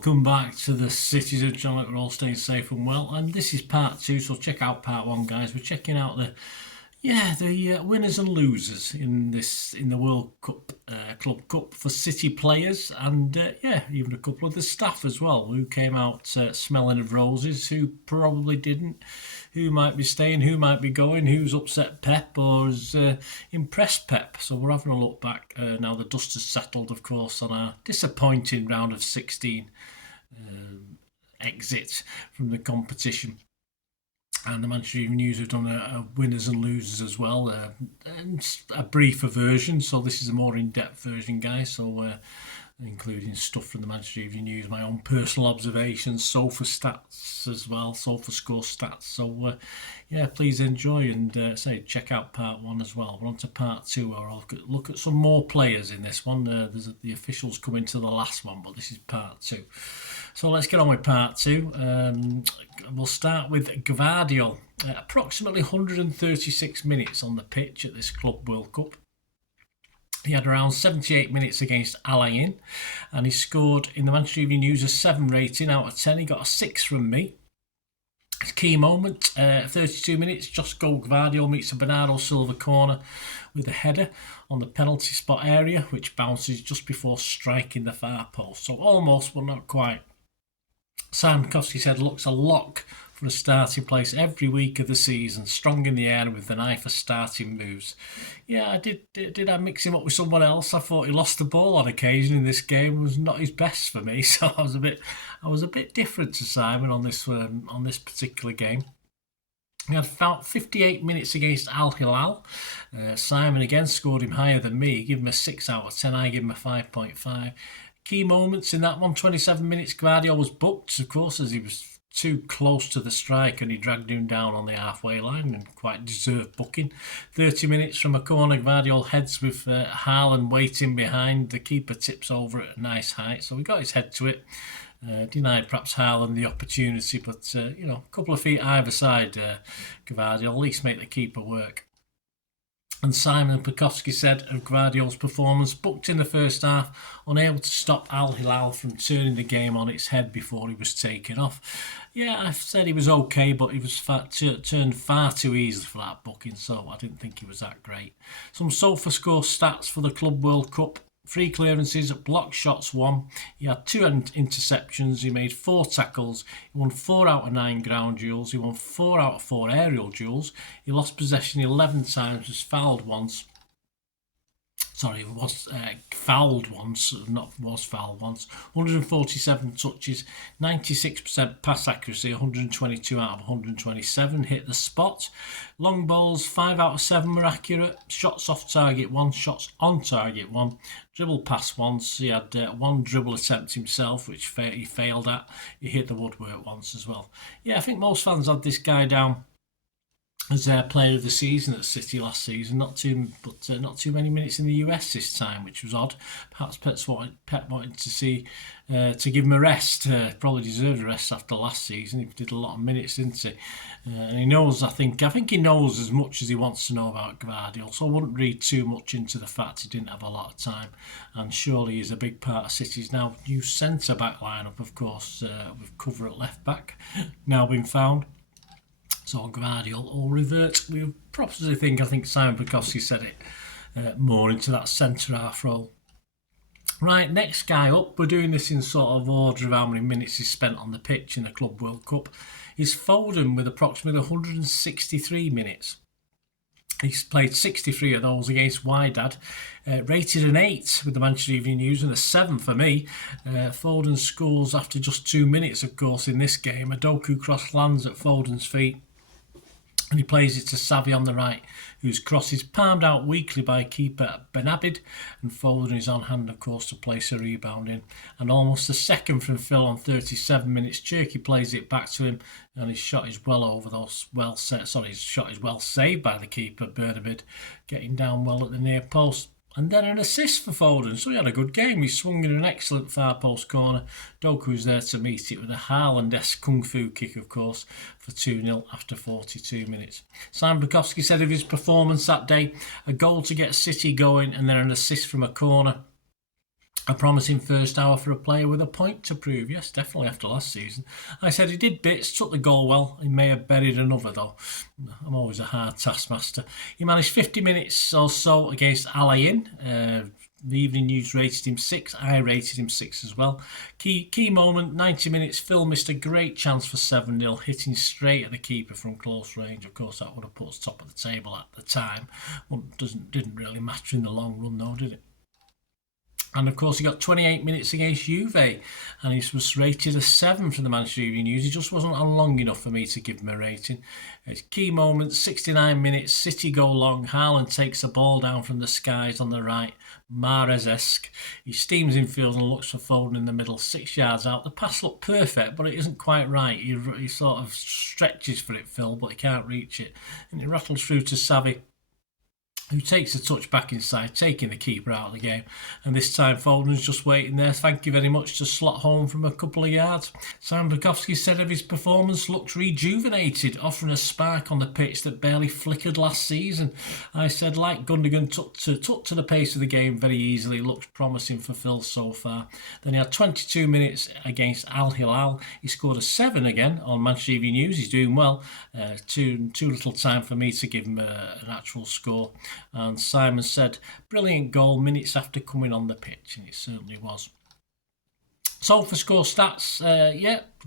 welcome back to the Citizen channel. We're all staying safe and well, and this is part 2, so check out part 1, guys. We're checking out the winners and losers in the World Cup, Club Cup for City players, and even a couple of the staff as well, who came out smelling of roses, who probably didn't, who might be staying, who might be going, who's upset Pep or has impressed Pep. So we're having a look back now the dust has settled, of course, on our disappointing round of 16 exit from the competition. And the Manchester Evening News have done a winners and losers as well, and a briefer version. So this is a more in-depth version, guys. So including stuff from the Manchester Evening News, my own personal observations, Sofa stats as well, Sofascore stats. So please enjoy and check out part 1 as well. We're on to part 2, where I'll look at some more players in this one. There's the officials coming to the last one, but this is part 2. So let's get on with part 2. We'll start with Gvardiol. Approximately 136 minutes on the pitch at this Club World Cup. He had around 78 minutes against Al Ain, and he scored in the Manchester Evening News a 7 rating out of 10. He got a 6 from me. His key moment, 32 minutes, just goal Gvardiol meets a Bernardo Silva corner with a header on the penalty spot area, which bounces just before striking the far post. So almost, but not quite. Simon Kowski said, looks a lock for a starting place every week of the season, strong in the air with an eye for starting moves. Yeah, I did I mix him up with someone else? I thought he lost the ball on occasion in this game. It was not his best for me, so I was a bit different to Simon on this particular game. He had about 58 minutes against Al Hilal. Simon again scored him higher than me. He gave him a 6 out of 10. I gave him a 5.5. Key moments in that one, 27 minutes, Gvardiol was booked, of course, as he was too close to the strike and he dragged him down on the halfway line, and quite deserved booking. 30 minutes from a corner, Gvardiol heads with Haaland waiting behind. The keeper tips over at a nice height, so he got his head to it. Denied perhaps Haaland the opportunity, but a couple of feet either side, Gvardiol at least make the keeper work. And Simon Pekowski said of Gvardiol's performance, booked in the first half, unable to stop Al Hilal from turning the game on its head before he was taken off. Yeah, I said he was okay, but he was turned far too easily for that booking, so I didn't think he was that great. Some Sofascore stats for the Club World Cup. 3 clearances, blocked shots 1. He had 2 interceptions. He made 4 tackles. He won 4 out of 9 ground duels. He won 4 out of 4 aerial duels. He lost possession 11 times, was fouled once. Sorry, was fouled once, not was fouled once. 147 touches, 96% pass accuracy, 122 out of 127, hit the spot. Long balls, 5 out of 7 were accurate. Shots off target 1, shots on target 1. Dribble pass once, he had 1 dribble attempt himself, which he failed at. He hit the woodwork once as well. Yeah, I think most fans had this guy down as player of the season at City last season. Not too many minutes in the US this time, which was odd. Perhaps Pep wanted to see to give him a rest. Probably deserved a rest after last season. He did a lot of minutes, didn't he? And he knows. I think he knows as much as he wants to know about Gvardiol. So I wouldn't read too much into the fact he didn't have a lot of time. And surely he's a big part of City's now new centre back lineup. Of course, with cover at left back now been found. So Gvardiol will revert. We probably think, I think Simon Pekowski said it, more into that centre half role. Right, next guy up, we're doing this in sort of order of how many minutes he's spent on the pitch in the Club World Cup, is Foden with approximately 163 minutes. He's played 63 of those against Wydad, rated an 8 with the Manchester Evening News and a 7 for me. Foden scores after just 2 minutes, of course, in this game. A Doku cross lands at Foden's feet, and he plays it to Xavi on the right, whose cross is palmed out weakly by keeper Benabid, and Foden is on hand, of course, to place a rebound in. And almost a second from Phil on 37 minutes, Cherky plays it back to him, and his shot is his shot is well saved by the keeper Benabid, getting down well at the near post. And then an assist for Foden, so he had a good game. He swung in an excellent far post corner. Doku was there to meet it with a Haaland-esque kung fu kick, of course, for 2-0 after 42 minutes. Simon Bukowski said of his performance that day, a goal to get City going and then an assist from a corner. A promising first hour for a player with a point to prove. Yes, definitely after last season. I said he did bits, took the goal well. He may have buried another though. I'm always a hard taskmaster. He managed 50 minutes or so against Al Ain. The Evening News rated him 6. I rated him 6 as well. Key moment, 90 minutes. Phil missed a great chance for 7-0, hitting straight at the keeper from close range. Of course, that would have put us top of the table at the time. Well, didn't really matter in the long run though, did it? And of course, he got 28 minutes against Juve, and he was rated a 7 from the Manchester Evening News. He just wasn't on long enough for me to give him a rating. It's key moments, 69 minutes, City go long. Haaland takes the ball down from the skies on the right, Mahrez-esque. He steams in field and looks for Foden in the middle, 6 yards out. The pass looked perfect, but it isn't quite right. He sort of stretches for it, Phil, but he can't reach it. And it rattles through to Xavi, who takes a touch back inside, taking the keeper out of the game. And this time Foden's just waiting there, thank you very much, to slot home from a couple of yards. Simon Bukowski said of his performance, looked rejuvenated, offering a spark on the pitch that barely flickered last season. I said, like Gundogan, took to the pace of the game very easily, looked promising for Phil so far. Then he had 22 minutes against Al Hilal. He scored a 7 again on Manchester Evening News. He's doing well. Too little time for me to give him an actual score. And Simon said, brilliant goal minutes after coming on the pitch, and it certainly was. Sofascore stats,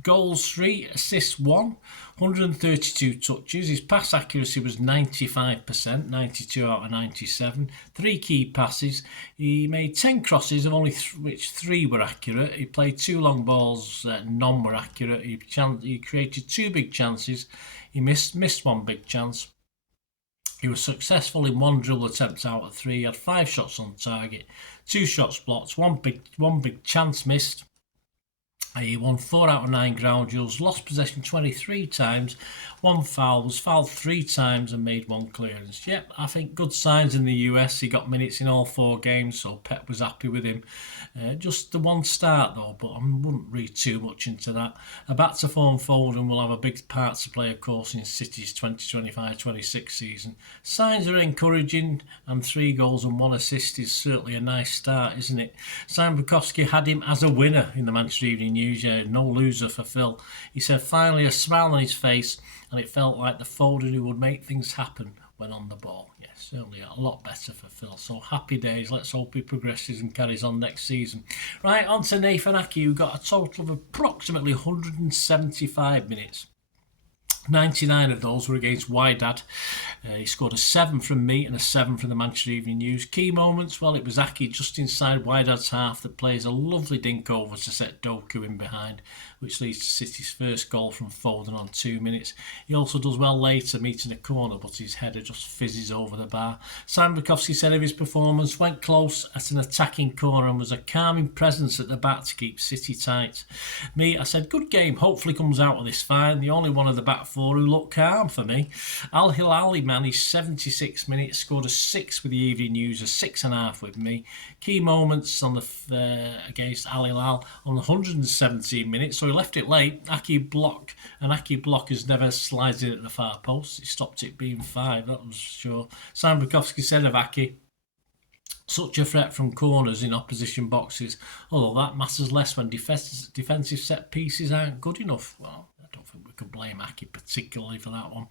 goals 3, assists 1, 132 touches. His pass accuracy was 95%, 92 out of 97. 3 key passes. He made 10 crosses, of only which 3 were accurate. He played 2 long balls, none were accurate. He created 2 big chances. He missed 1 big chance. He was successful in 1 dribble attempt out of 3. He had 5 shots on target, 2 shots blocked, one big chance missed. He won 4 out of 9 ground duels, lost possession 23 times, 1 foul, was fouled 3 times and made 1 clearance. Yep, I think good signs in the US. He got minutes in all 4 games, so Pep was happy with him. Just the 1 start though, but I wouldn't read too much into that. Back to form, Foden will have a big part to play, of course, in City's 2025-26 season. Signs are encouraging, and 3 goals and 1 assist is certainly a nice start, isn't it? Simon Bukowski had him as a winner in the Manchester Evening News. No loser for Phil. He said, finally a smile on his face, and it felt like the Foden who would make things happen when on the ball. Yes, certainly a lot better for Phil. So happy days. Let's hope he progresses and carries on next season. Right, on to Nathan Aki, who got a total of approximately 175 minutes. 99 of those were against Wydad. He scored a 7 from me and a 7 from the Manchester Evening News. Key moments, well, it was Aki just inside Wydad's half that plays a lovely dink over to set Doku in behind, which leads to City's first goal from Foden on 2 minutes. He also does well later, meeting a corner, but his header just fizzes over the bar. Simon Bukowski said of his performance, went close at an attacking corner and was a calming presence at the back to keep City tight. Me, I said, good game, hopefully comes out of this fine. The only one of the back 4 who looked calm for me. Al Hilal managed 76 minutes, scored a 6 with the Evening News, a 6.5 with me. Key moments on the against Al Hilal on 117 minutes, so he left it late. Aki block has never slided in at the far post. He stopped it being 5, that was sure. Simon Bukowski said of Aki, such a threat from corners in opposition boxes, although that matters less when defensive set pieces aren't good enough. Well, I don't think we could blame Aki particularly for that one.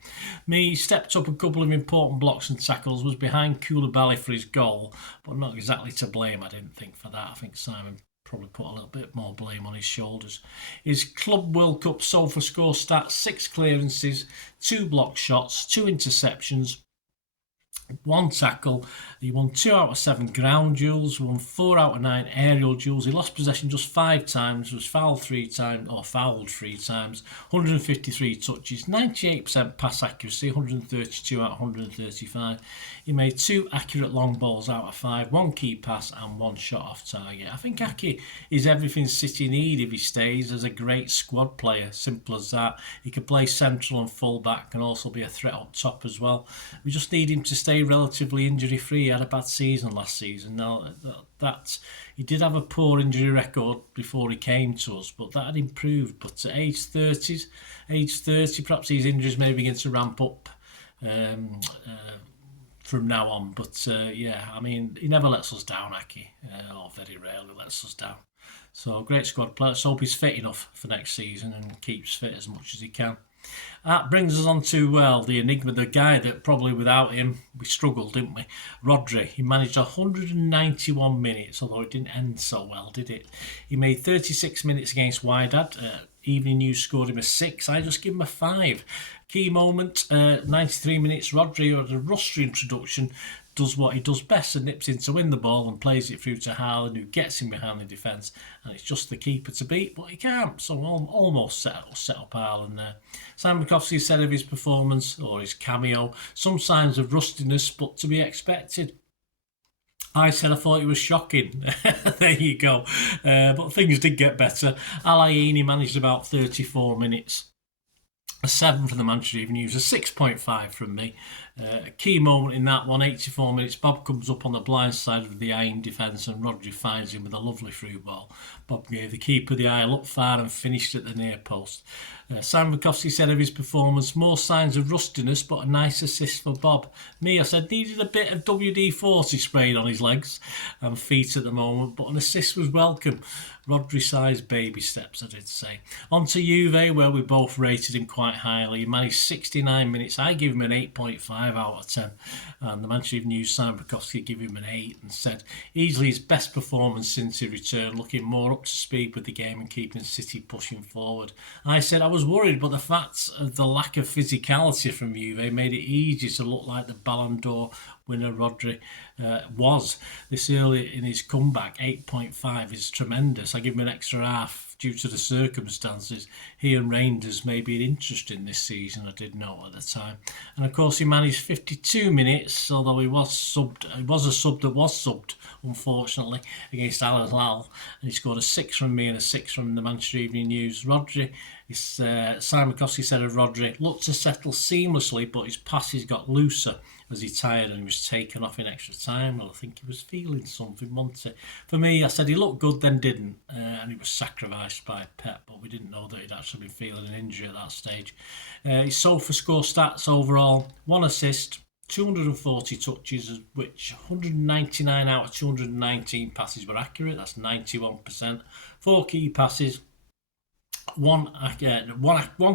Me stepped up a couple of important blocks and tackles, was behind Koulibaly for his goal, but not exactly to blame, I didn't think, for that. I think Simon probably put a little bit more blame on his shoulders. His Club World Cup Sofascore stats, 6 clearances, 2 block shots, 2 interceptions, 1 tackle. He won 2 out of 7 ground duels, won 4 out of 9 aerial duels. He lost possession just 5 times, was fouled 3 times, 153 touches, 98% pass accuracy, 132 out of 135. He made 2 accurate long balls out of 5, 1 key pass and 1 shot off target. I think Aki is everything City need if he stays as a great squad player. Simple as that. He can play central and full back, and also be a threat up top as well. We just need him to stay relatively injury free. He had a bad season last season. Now that he did have a poor injury record before he came to us, but that had improved. But at age 30, perhaps these injuries may begin to ramp up from now on. But yeah, I mean, he never lets us down, Aki, or very rarely lets us down. So great squad player. Let's hope he's fit enough for next season and keeps fit as much as he can. That brings us on to, well, the enigma, the guy that probably without him we struggled, didn't we? Rodri. He managed 191 minutes, although it didn't end so well, did it? He made 36 minutes against Wydad. Evening News scored him a 6. I just give him a 5. Key moment, 93 minutes. Rodri had a rusty introduction, does what he does best and nips in to win the ball and plays it through to Haaland, who gets him behind the defence, and it's just the keeper to beat, but he can't. So almost set up Haaland there. Simon Kowski said of his performance, or his cameo, some signs of rustiness, but to be expected. I said I thought he was shocking. There you go. But things did get better. Alaini managed about 34 minutes. A 7 from the Manchester Evening News, a 6.5 from me. A key moment in that one, 84 minutes. Bob comes up on the blind side of the Ain defence and Rodri finds him with a lovely through ball. Bob gave the keeper the eye, looked far and finished at the near post. Simon Bukowski said of his performance, more signs of rustiness but a nice assist for Bob. Me, I said, needed a bit of WD-40 sprayed on his legs and feet at the moment, but an assist was welcome. Rodri-sized baby steps, I did say. On to Juve, where we both rated him quite highly. He managed 69 minutes. I give him an 8.5 out of 10. And the Manchester Evening News, Simon Bukowski, gave him an 8 and said, easily his best performance since he returned, looking more up to speed with the game and keeping City pushing forward. I said I was worried, but the fact of the lack of physicality from Juve made it easy to look like the Ballon d'Or winner Rodri was this early in his comeback. 8.5 is tremendous. I give him an extra half due to the circumstances. He and Reinders may be interesting this season, I did know at the time. And of course he managed 52 minutes, although he was subbed. He was a sub that was subbed, unfortunately, against Al Hilal, and he scored a 6 from me and a 6 from the Manchester Evening News. Rodri, Simon Kowski said of Rodri, looked to settle seamlessly, but his passes got looser as he tired and he was taken off in extra time. Well, I think he was feeling something, wasn't he? For me, I said he looked good, then didn't, and he was sacrificed by Pep, but we didn't know that he'd actually been feeling an injury at that stage. His Sofascore stats overall, 1 assist, 240 touches, which 199 out of 219 passes were accurate. That's 91%. 4 key passes, one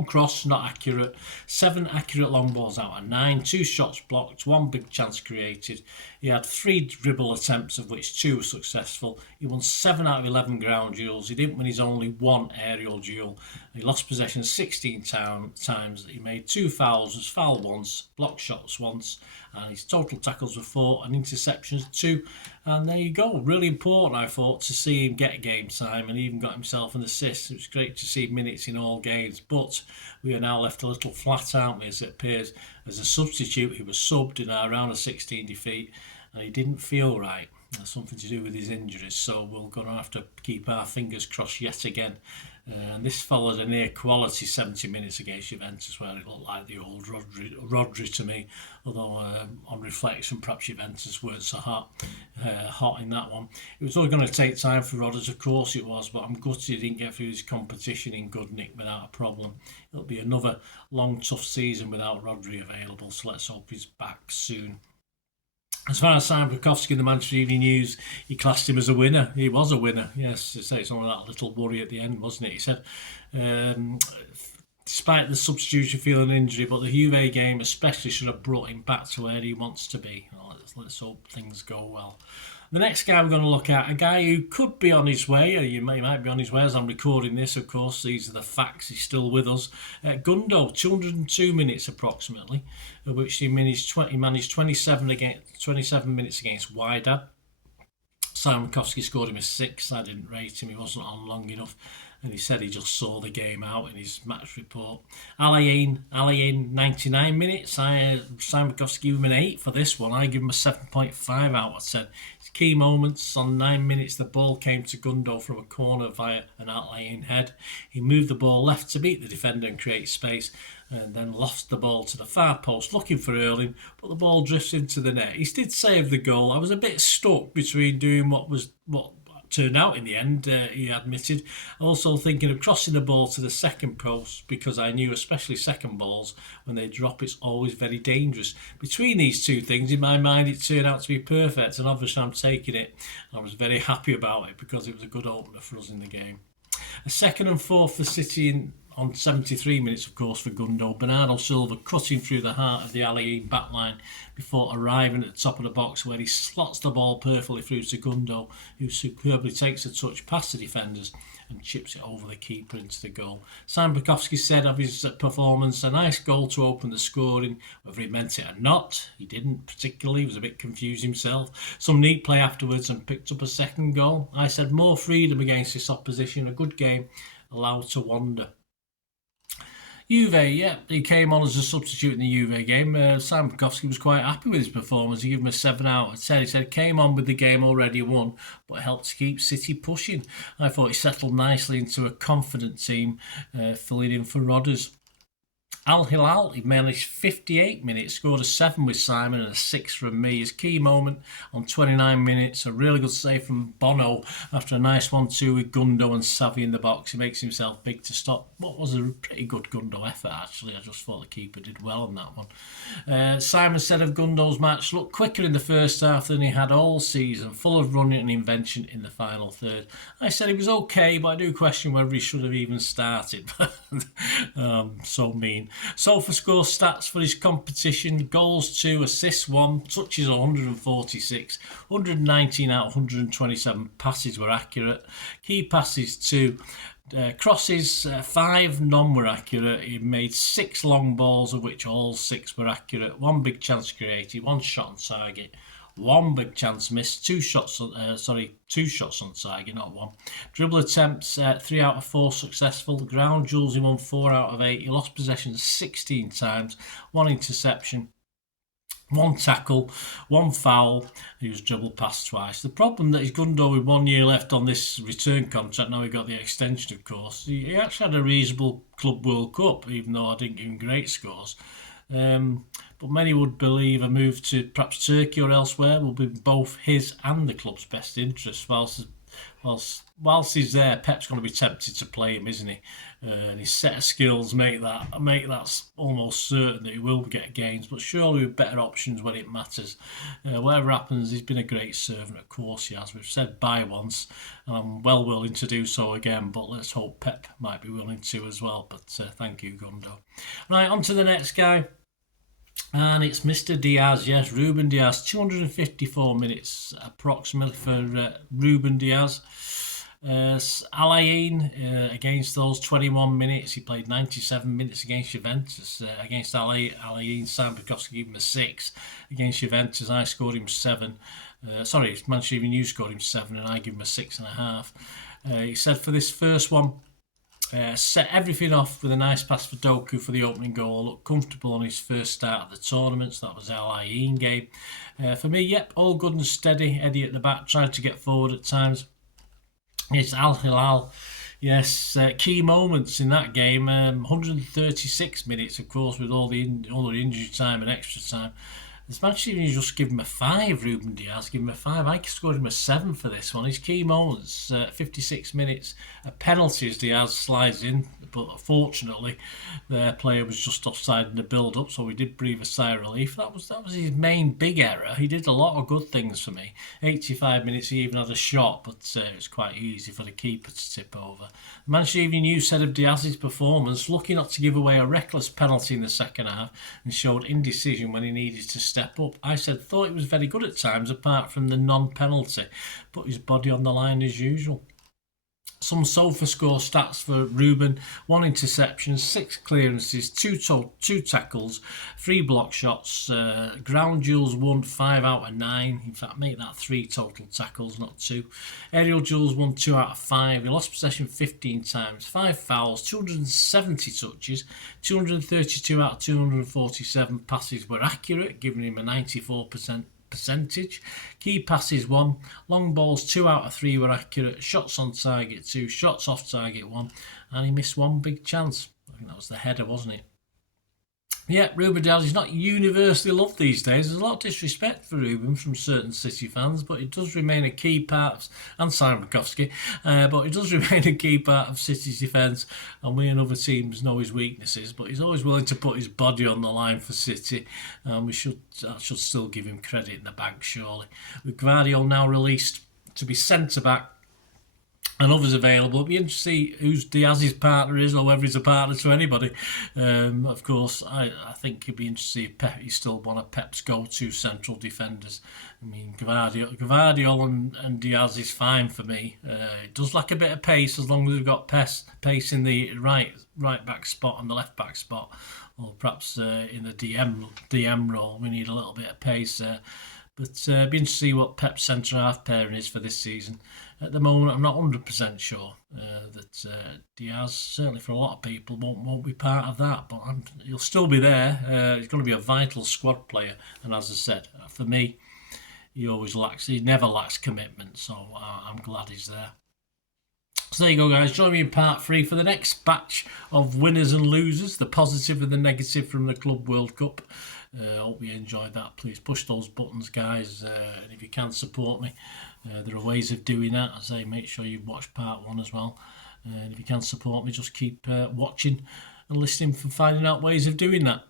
cross not accurate, 7 accurate long balls out of 9, 2 shots blocked, 1 big chance created. He had 3 dribble attempts, of which 2 were successful. He won 7 out of 11 ground duels. He didn't win his only 1 aerial duel. He lost possession 16 times. He made 2 fouls, was fouled once, blocked shots once, and his total tackles were 4 and interceptions 2. And there you go. Really important, I thought, to see him get game time, and he even got himself an assist. It was great to see minutes in all games, but we are now left a little flat, aren't we, as it appears. As a substitute, he was subbed in our round of 16 defeat, and he didn't feel right. That's something to do with his injuries, so we're going to have to keep our fingers crossed yet again. And this followed a near quality 70 minutes against Juventus, where it looked like the old Rodri to me, although on reflection perhaps Juventus weren't so hot in that one. It was only going to take time for Rodri, of course it was, but I'm gutted he didn't get through his competition in good nick without a problem. It'll be another long tough season without Rodri available, so let's hope he's back soon. As far as Simon Bukowski in the Manchester Evening News, he classed him as a winner. He was a winner, yes. It's only that little worry at the end, wasn't it? He said, despite the substitution feeling injury, but the Juve game especially should have brought him back to where he wants to be. Well, let's hope things go well. The next guy we're going to look at, a guy who could be on his way, or he might be on his way as I'm recording this, of course, these are the facts, he's still with us. Gundogan, 202 minutes approximately, of which he managed 27 minutes against Wydad. Simon Kowski scored him a 6, I didn't rate him, he wasn't on long enough. And he said he just saw the game out in his match report. Alain, 99 minutes. Simon Bukowski gave him an 8 for this one. I give him a 7.5 out of 10. His key moments, on 9 minutes, the ball came to Gundogan from a corner via an Alain head. He moved the ball left to beat the defender and create space, and then lost the ball to the far post, looking for Erling, but the ball drifts into the net. He did save the goal. I was a bit stuck between doing what turned out in the end, he admitted. Also thinking of crossing the ball to the second post because I knew, especially second balls, when they drop, it's always very dangerous. Between these two things, in my mind, it turned out to be perfect, and obviously I'm taking it. I was very happy about it because it was a good opener for us in the game. A second and fourth for City on 73 minutes, of course, for Gundogan. Bernardo Silva cutting through the heart of the Al-Ain backline before arriving at the top of the box, where he slots the ball perfectly through to Gundogan, who superbly takes a touch past the defenders and chips it over the keeper into the goal. Simon Bukowski said of his performance, a nice goal to open the scoring. Whether he meant it or not, he didn't particularly. He was a bit confused himself. Some neat play afterwards and picked up a second goal. I said more freedom against this opposition. A good game, allowed to wander. Juve, yeah, he came on as a substitute in the Juve game. Simon Bukowski was quite happy with his performance. He gave him a 7 out of 10. He said, came on with the game already won, but helped to keep City pushing. I thought he settled nicely into a confident team, filling in for Rodri. Al Hilal, he managed 58 minutes, scored a 7 with Simon and a 6 from me. His key moment on 29 minutes, a really good save from Bono after a nice 1-2 with Gundo and Savvy in the box. He makes himself big to stop what was a pretty good Gundo effort, actually. I just thought the keeper did well on that one. Simon said of Gundo's match, looked quicker in the first half than he had all season, full of running and invention in the final third. I said he was okay, but I do question whether he should have even started. So mean. Sofascore stats for his competition: goals 2, assists 1, touches 146, 119 out of 127 passes were accurate, key passes 2, crosses 5, none were accurate. He made 6 long balls, of which all 6 were accurate, 1 big chance created, 1 shot on target, 1 big chance missed, 2 shots on target, not 1. Dribble attempts, 3 out of 4 successful. Ground duels, he won 4 out of 8. He lost possession 16 times, 1 interception, 1 tackle, 1 foul. He was dribbled past twice. The problem that he's Gundo with 1 year left on this return contract, now he got the extension, of course. He actually had a reasonable Club World Cup, even though I didn't give him great scores. But many would believe a move to perhaps Turkey or elsewhere will be both his and the club's best interest. Whilst he's there, Pep's going to be tempted to play him, isn't he? And his set of skills make that almost certain that he will get gains, but surely with better options when it matters. Whatever happens, he's been a great servant, of course he has. We've said bye once, and I'm well willing to do so again, but let's hope Pep might be willing to as well. But thank you, Gundo. Right, on to the next guy. And it's Mr. Diaz, yes, Ruben Diaz. 254 minutes approximately for Ruben Diaz. Al-Ain against those 21 minutes. He played 97 minutes against Juventus. Against Al-Ain, Sam Bukowski gave him a 6. Against Juventus, I scored him 7. Manchester United scored him 7 and I give him a 6.5. He said for this first one, set everything off with a nice pass for Doku for the opening goal. Looked comfortable on his first start of the tournament. So that was the Al-Ain game. For me, yep, all good and steady. Eddie at the back tried to get forward at times. It's Al Hilal. Yes, key moments in that game. 136 minutes, of course, with all the injury time and extra time. This Manchester United just give him a 5, Ruben Diaz, give him a 5. I scored him a 7 for this one. His key moments, 56 minutes, a penalty as Diaz slides in, but fortunately their player was just offside in the build-up, so we did breathe a sigh of relief. That was his main big error. He did a lot of good things for me. 85 minutes, he even had a shot, but it was quite easy for the keeper to tip over. The Manchester Evening News said of Diaz's performance, lucky not to give away a reckless penalty in the second half and showed indecision when he needed to step up. I said, thought he was very good at times apart from the non-penalty, put his body on the line as usual. Some Sofascore stats for Ruben: 1 interception, 6 clearances, 2 tackles, 3 block shots, ground duels won 5 out of 9. In fact, make that 3 total tackles, not 2. Aerial duels won 2 out of 5. He lost possession 15 times, 5 fouls, 270 touches, 232 out of 247 passes were accurate, giving him a 94% percentage. Key passes 1, long balls 2 out of 3 were accurate, shots on target 2, shots off target 1, and he missed 1 big chance. I think that was the header, wasn't it? Yeah, Ruben Diaz is not universally loved these days. There's a lot of disrespect for Ruben from certain City fans, but it does remain a key part of, and Simon Bukowski, but it does remain a key part of City's defence, and we and other teams know his weaknesses, but he's always willing to put his body on the line for City, and that should still give him credit in the bank, surely. With Gvardiol now released to be centre-back, and others available. It'll be interesting to see who's Diaz's partner is, or whether he's a partner to anybody. Of course, I think it'd be interesting if Pep, he's still one of Pep's go-to central defenders. I mean, Gvardiol and Diaz is fine for me. It does lack a bit of pace, as long as we've got pace in the right back spot and the left back spot, or perhaps in the DM role. We need a little bit of pace there. But it'd be interesting to see what Pep's centre-half pairing is for this season. At the moment, I'm not 100% sure that Diaz, certainly for a lot of people, won't be part of that. But he'll still be there. He's going to be a vital squad player. And as I said, for me, he never lacks commitment. So I'm glad he's there. So there you go, guys. Join me in part 3 for the next batch of winners and losers, the positive and the negative from the Club World Cup. Hope you enjoyed that. Please push those buttons, guys, and if you can support me, there are ways of doing that. As I say, make sure you watch part 1 as well, and if you can support me, just keep watching and listening for finding out ways of doing that.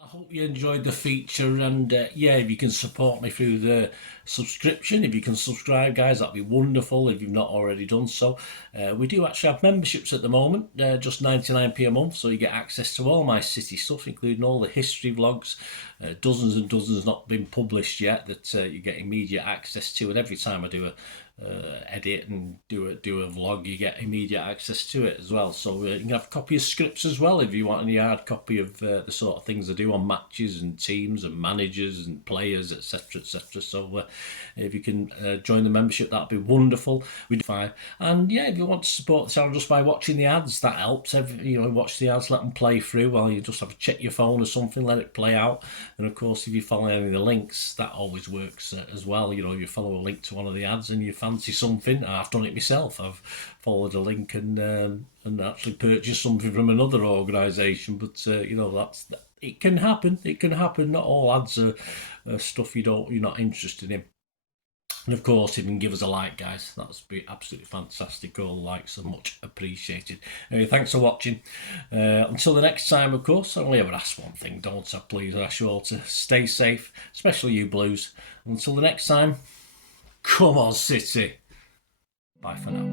I hope you enjoyed the feature, and yeah, if you can support me through the subscription, if you can subscribe, guys, that'd be wonderful if you've not already done so. We do actually have memberships at the moment, just 99p a month, so you get access to all my City stuff, including all the history vlogs, dozens and dozens not been published yet that you get immediate access to, and every time I do a edit and do a vlog, you get immediate access to it as well. So you can have a copy of scripts as well if you want any hard copy of the sort of things I do on matches and teams and managers and players, etc, etc. So if you can join the membership, that'd be wonderful. We do fine. And yeah, if you want to support the channel just by watching the ads, that helps. Watch the ads, let them play through while you just have to check your phone or something, let it play out. And of course, if you follow any of the links, that always works as well. If you follow a link to one of the ads and you fancy something, I've done it myself. I've followed a link and actually purchased something from another organisation. But it can happen. It can happen. Not all ads are stuff you're not interested in. And of course, if you can give us a like, guys, that would be absolutely fantastic. All likes are much appreciated. Anyway, thanks for watching. Until the next time, of course, I only ever ask one thing, don't I? Please, I ask you all to stay safe, especially you Blues. Until the next time, come on, City. Bye for now.